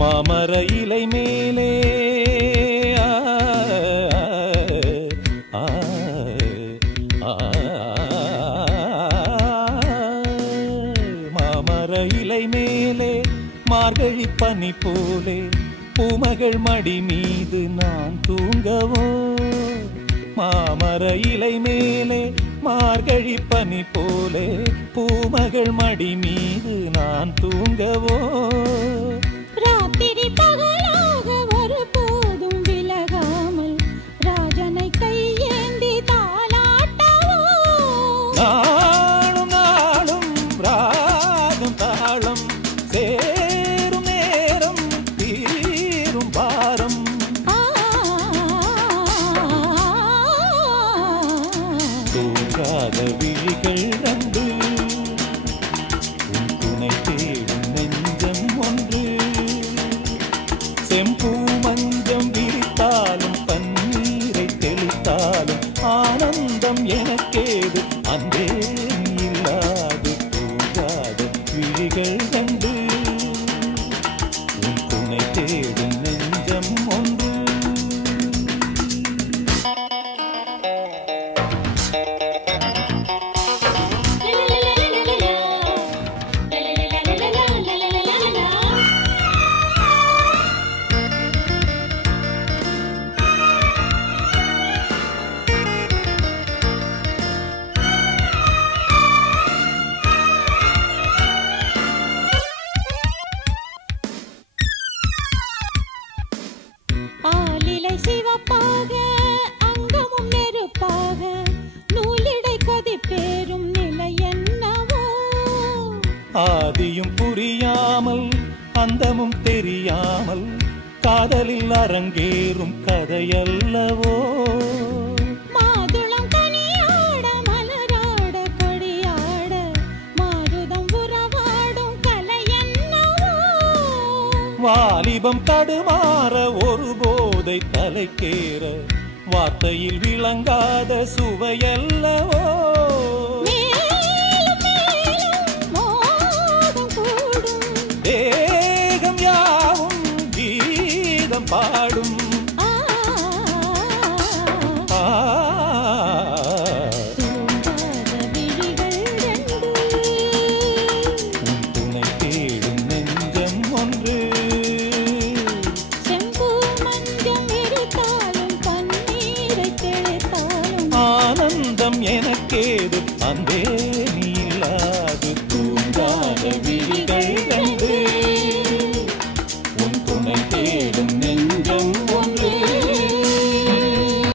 மாமர இலை மேலே மாமர இலை மேலே மார்கழி பனி போலே பூமகள் மடி மீது நான் தூங்கவோ மாமர இலை மேலே மார்கழி பனி போலே பூமகள் மடி மீது நான் தூங்கவோ ராத்திரி பகலாக ஒரு போதும் விலகாமல் ராஜனை கையேந்தி தாலாட்டவோ நாளும் நாளும் ராகம் தாளம் சேரும் நேரம் தீரும் பாரம் தூங்காத விழிகள் ரெண்டு உன் துணை தேடும் நெஞ்சம் ஒன்று செம்பூ மஞ்சம் விரித்தாலும் தண்ணீரை தெளித்தாலும் ஆனந்தம் எனக்கேது அன்பே இல்லாது தூங்காத விழிகள் ரெண்டு உன் துணை தேடும் நெஞ்சம் ஒன்று ஆலிலை சிவப்பாக அங்கமும் நெருப்பாக நூலிடை கொதிப்பேறும் நிலை என்னவோ ஆதியும் புரியாமல் அந்தமும் தெரியாமல் காதலில் அரங்கேறும் கதையல்லவோ மாதுளம் கனியாட மலராட கொடியாட மாருதம் உறவாடும் கலை என்னவோ வாலிபம் தடுமாற ஒரு போதை தலைக்கேற வார்த்தையில் விளங்காத சுவையல்லவோ மேலும் மேலும் மோகம் கூடும் தேகம் யாவும் கீதம் பாடும் தூங்காத விழிகள் ரெண்டு உன் துணை தேடும் நெஞ்சம் ஒன்று செம்பூ மஞ்சம் விரித்தாலும் பன்னீரை தெளித்தாலும் ஆனந்தம் எனக்கேது அன்பே